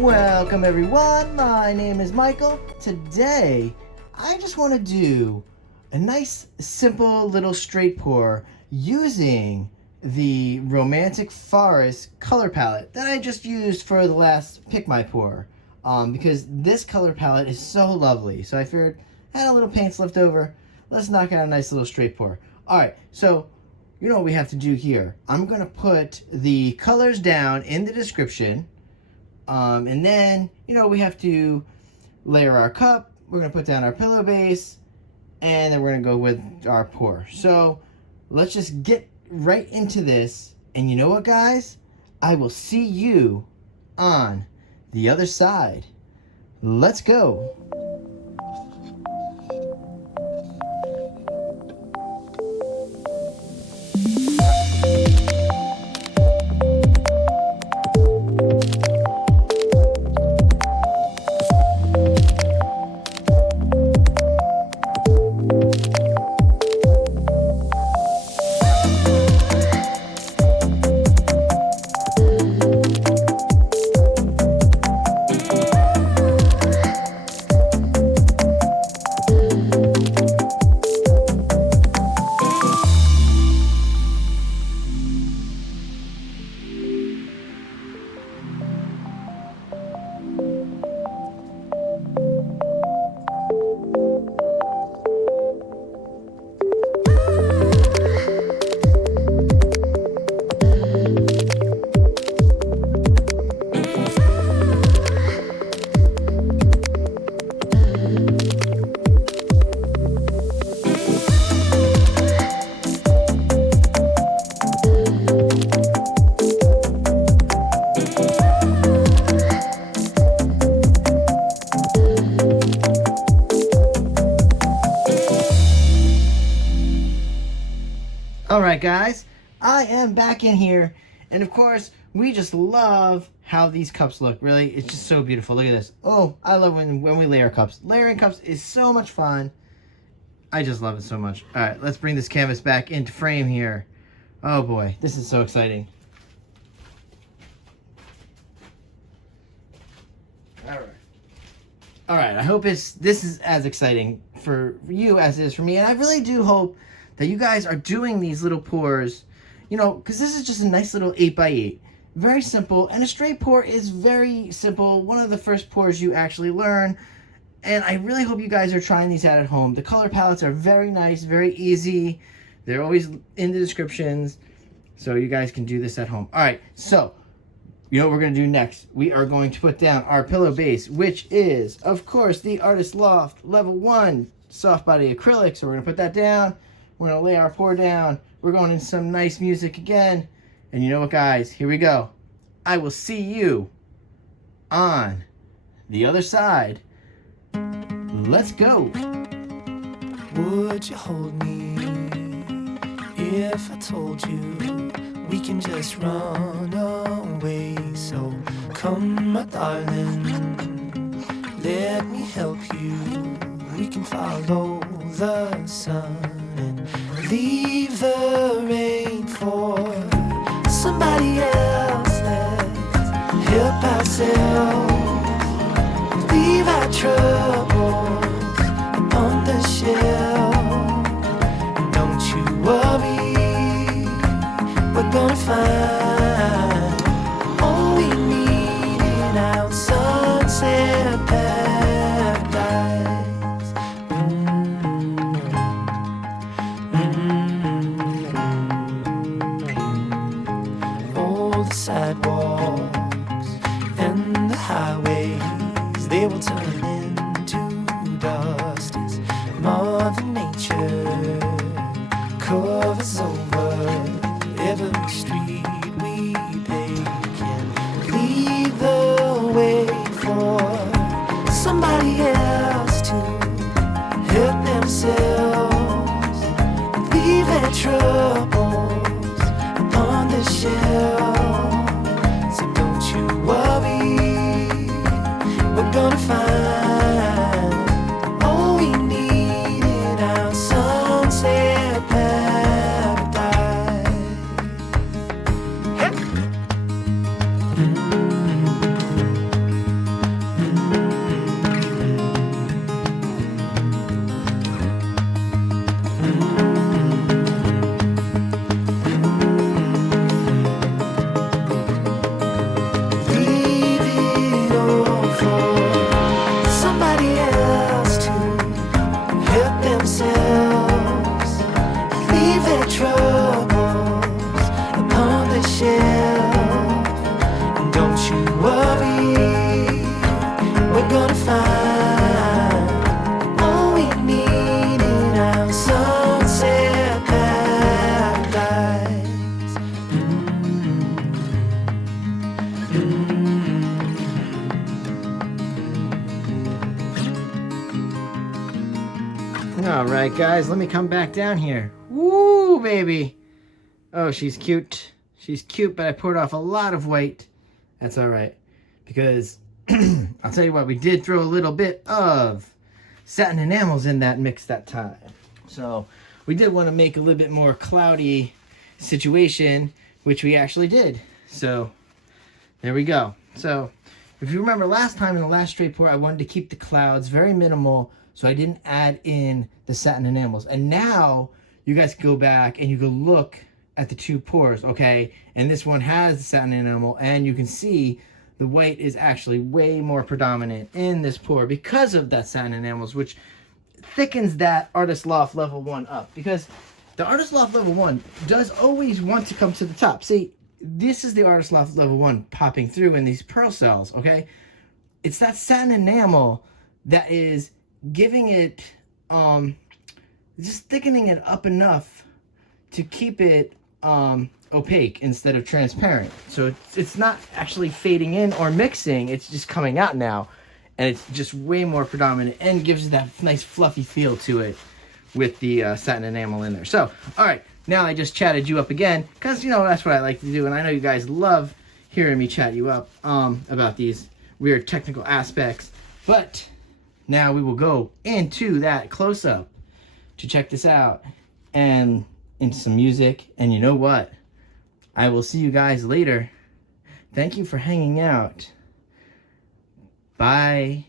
Welcome everyone, my name is Michael. Today, I just want to do a nice, simple little straight pour using the Romantic Forest color palette that I just used for the last Pick My Pour. Because this color palette is so lovely. So I figured, I had a little paints left over, let's knock out a nice little straight pour. Alright, so you know what we have to do here. I'm going to put the colors down in the description. And then, you know, we have to layer our cup. We're going to put down our pillow base. And then we're going to go with our pour. So let's just get right into this. And you know what, guys? I will see you on the other side. Let's go. Alright guys, I am back in here, and of course, we just love how these cups look, really. It's just so beautiful. Look at this. Oh, I love when we layer cups. Layering cups is so much fun. I just love it so much. Alright, let's bring this canvas back into frame here. Oh boy, this is so exciting. Alright, I hope this is as exciting for you as it is for me, and I really do hope that you guys are doing these little pours, you know, because this is just a nice little 8x8. Very simple, and a straight pour is very simple. One of the first pours you actually learn, and I really hope you guys are trying these out at home. The color palettes are very nice, very easy. They're always in the descriptions, so you guys can do this at home. All right, so you know what we're going to do next? We are going to put down our pillow base, which is, of course, the Artist Loft Level 1 soft body acrylic. So we're going to put that down. We're going to lay our pour down. We're going in some nice music again. And you know what, guys? Here we go. I will see you on the other side. Let's go. Would you hold me if I told you we can just run away? So come, my darling, let me help you. We can follow the sun and leave the rain for somebody else. Let's help ourselves, leave our troubles on the shelf. And don't you worry, we're gonna find all we need in our sunset paradise. All the sidewalks and the highways, they will turn into dust as Mother Nature covers over every street we take, and lead the way for somebody else to help themselves, leave their troubles on the shelf. So don't you worry, we're gonna find All right, guys, let me come back down here. Woo, baby. Oh, she's cute. She's cute, but I poured off a lot of white. That's all right, because I'll tell you what, we did throw a little bit of satin enamels in that mix that time. So we did want to make a little bit more cloudy situation, which we actually did. So there we go. So if you remember last time in the last straight pour, I wanted to keep the clouds very minimal, so I didn't add in the satin enamels. And now you guys can go back and you go look at the two pours, okay? And this one has the satin enamel, and you can see the white is actually way more predominant in this pour because of that satin enamels, which thickens that Artist Loft level 1 up, because the Artist Loft level 1 does always want to come to the top. See, this is the Artist Loft level 1 popping through in these pearl cells, okay? It's that satin enamel that is giving it, just thickening it up enough to keep it opaque instead of transparent. So it's not actually fading in or mixing, it's just coming out now. And it's just way more predominant and gives you that nice fluffy feel to it with the satin enamel in there. So, all right, now I just chatted you up again, because, you know, that's what I like to do. And I know you guys love hearing me chat you up about these weird technical aspects. But now we will go into that close-up to check this out and into some music. And you know what? I will see you guys later. Thank you for hanging out. Bye.